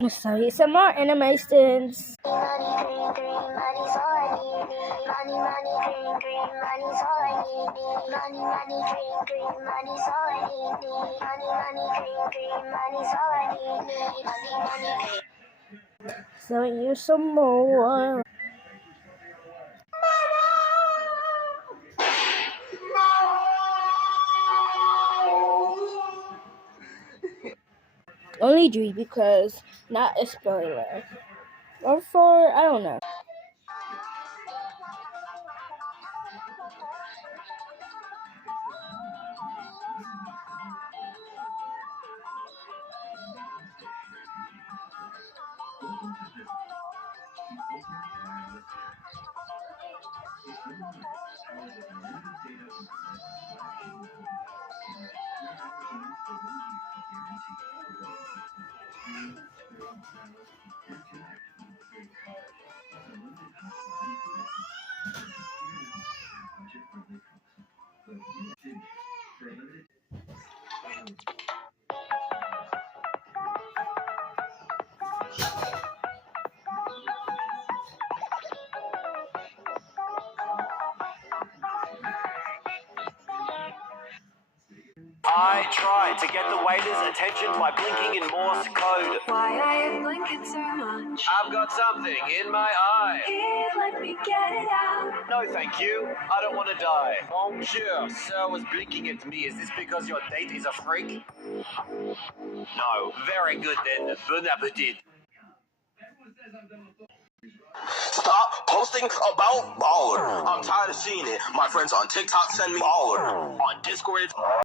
Let's show you some more animations. Money, green, green, money's all I need. Money, money, green, green, money's all I need. Money, money, green, green, money's all I need. Money, money, green, green, money's all I need. Money, money, green. Showing you some more. Only 3 because not a spoiler. Or 4, I don't know. I tried to get the waiter's attention by blinking in Morse code. Why are you blinking so much? I've got something in my eye. Here, let me get it out. No, thank you. I don't want to die. Bonjour, sir was blinking at me. Is this because your date is a freak? No. Very good then. Bon appetit. Stop posting about baller. I'm tired of seeing it. My friends on TikTok send me baller. On Discord, it's